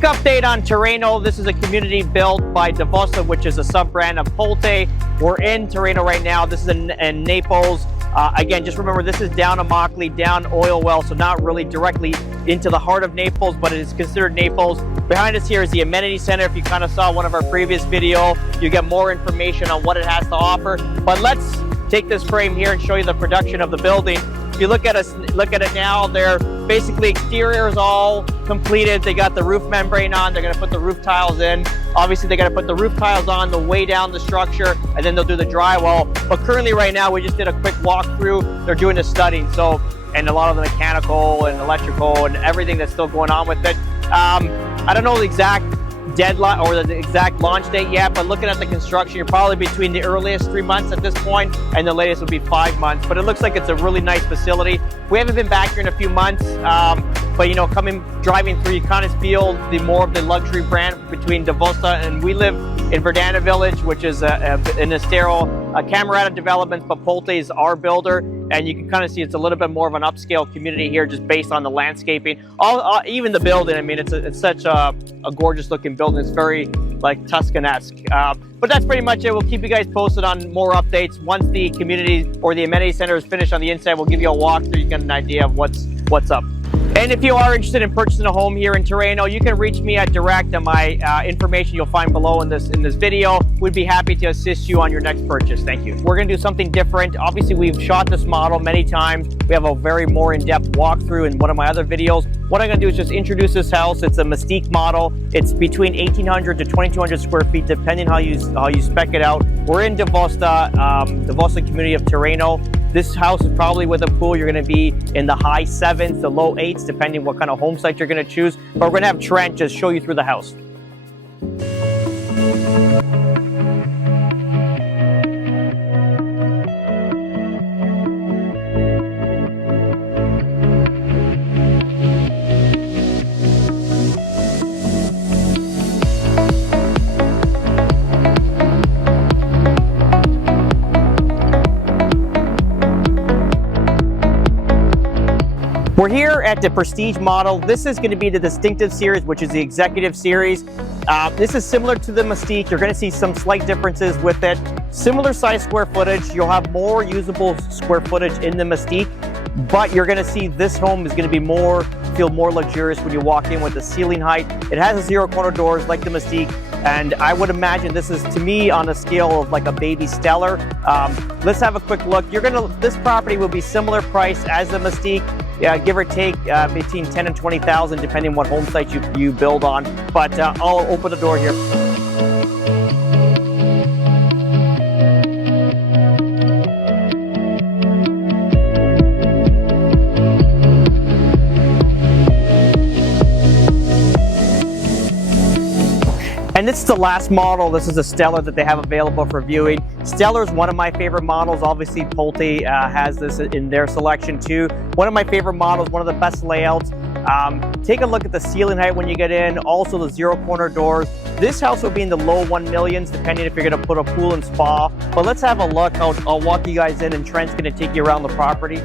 Quick update on Terreno. This is a community built by Devosa, which is a sub-brand of Pulte. We're in Terreno right now. This is in Naples. Again, just remember, this is down Immokalee, down Oil Well, so not really directly into the heart of Naples, but it is considered Naples. Behind us here is the amenity center. If you kind of saw one of our previous video, you get more information on what it has to offer. But let's take this frame here and show you the production of the building. If you look at it now, they're basically exterior is all completed. They got the roof membrane on. They're going to put the roof tiles in. Obviously, they got to put the roof tiles on the way down the structure, and then they'll do the drywall. But currently, right now, we just did a quick walkthrough. They're doing the studying, so and a lot of the mechanical and electrical and everything that's still going on with it. I don't know the exact deadline or the exact launch date yet, but looking at the construction, you're probably between the earliest 3 months at this point and the latest would be 5 months. But it looks like it's a really nice facility. We haven't been back here in a few months, but you know, driving through, you kind of feel more of the luxury brand between Devosa, and we live in Verdana Village, which is in Estero, Camerata Developments, but Pulte is our builder, and you can kind of see it's a little bit more of an upscale community here, just based on the landscaping. Even the building, I mean, it's such a gorgeous looking building. It's very like Tuscan-esque. But that's pretty much it. We'll keep you guys posted on more updates. Once the community or the amenity center is finished on the inside, we'll give you a walkthrough. You get an idea of what's up. And if you are interested in purchasing a home here in Terreno, you can reach me at direct, and my information you'll find below in this video. We'd be happy to assist you on your next purchase. Thank you. We're going to do something different. Obviously, we've shot this model many times. We have a very more in-depth walkthrough in one of my other videos. What I'm going to do is just introduce this house. It's a Mystique model. It's between 1,800 to 2,200 square feet, depending how you spec it out. We're in Devosa, Devosa community of Terreno. This house is probably with a pool. You're going to be in the high 7s to low 8s, depending what kind of home site you're going to choose. But we're going to have Trent just show you through the house. We're here at the Prestige model. This is going to be the Distinctive Series, which is the Executive Series. This is similar to the Mystique. You're going to see some slight differences with it. Similar size square footage. You'll have more usable square footage in the Mystique, but you're going to see this home is going to feel more luxurious when you walk in with the ceiling height. It has a zero corner doors like the Mystique, and I would imagine this is, to me, on a scale of like a baby Stellar. Let's have a quick look. This property will be similar price as the Mystique. Yeah, give or take between 10 and 20,000, depending on what home site you build on. But I'll open the door here. And this is the last model. This is a Stellar that they have available for viewing. Stellar is one of my favorite models. Obviously, Pulte has this in their selection too. One of my favorite models, one of the best layouts. Take a look at the ceiling height when you get in, also the zero corner doors. This house will be in the low 1 millions, depending if you're going to put a pool and spa. But let's have a look. I'll walk you guys in, and Trent's going to take you around the property.